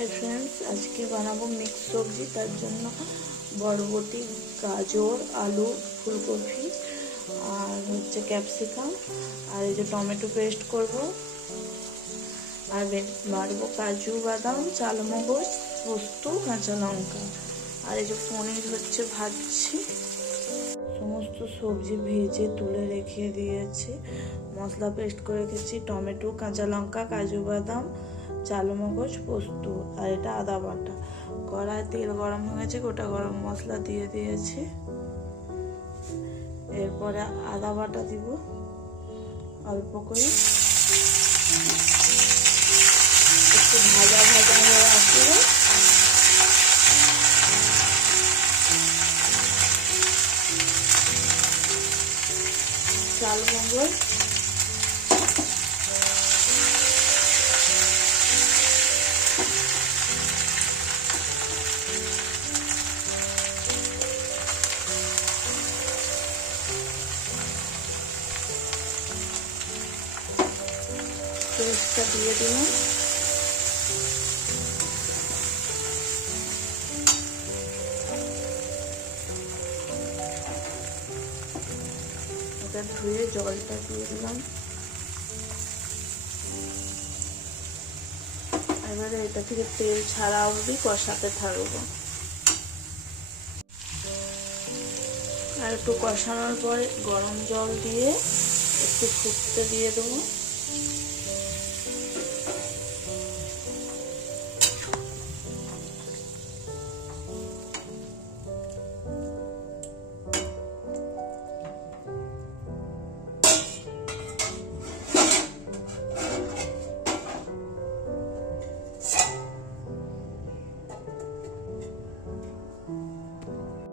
Hi friends, आज के बनाबो मिक्स सब्जी। तार जন্য बरबटी, गाजर, आलू, फुलकपि और होच्छे कैप्सिकाम और ये टमेटो पेस्ट करब और बाड़बो काजू बादाम, चालमगज, पोस्त, काँचा लंका और ये पनीर होच्छे भाजছি। समस्त सब्जी भेजे तुले रेखे दिएছি। मसला पेस्ट कर रेखेছি टमेटो, काँचा लंका, काजू बादाम, चालमगज, पोस्त और এটা আদা বাটা। কড়ায় তেল গরম হয়ে গেছে, গোটা গরম মশলা দিয়ে দিয়েছি। এরপরে আদা বাটা দিব অল্প করে, একটু ভাজা ভাজা হয়ে আসলে চালমগজ, পেস্টটা দিয়ে দিলাম। এটা ধুয়ে জলটা দিয়ে দিলাম। এবারে এটা থেকে তেল ছাড়া অবধি কষাতে থাকবো। আর একটু কষানোর পরে গরম জল দিয়ে একটু ফুটতে দিয়ে দেবো।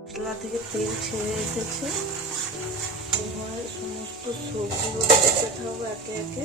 মশলা থেকে তেল ছেড়ে এসেছে। এবার সমস্ত সবজিগুলো দিতে থাকবো একে একে।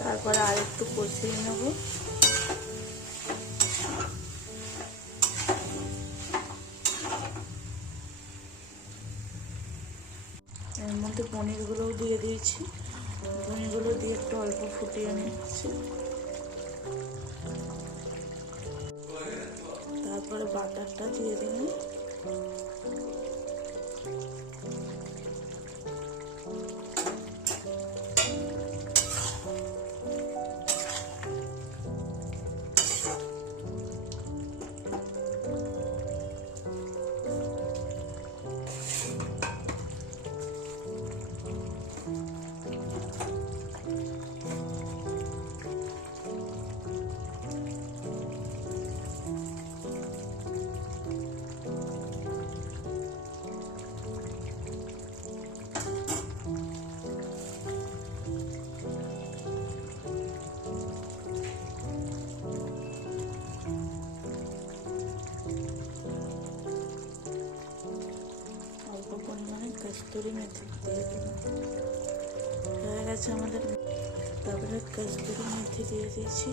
তারপরে আর একটু কষিয়ে নেব। এর মধ্যে পনিরগুলোও দিয়ে দিয়েছি। পনিরগুলো দিয়ে একটু অল্প ফুটিয়ে নিচ্ছি। তারপরে বাটারটা দিয়ে দিলাম। कस्तूरी मेथी দিয়ে দিলাম। হয়ে গেছে আমাদের। তারপরে কস্তুরি মেথি দিয়ে দিয়েছি।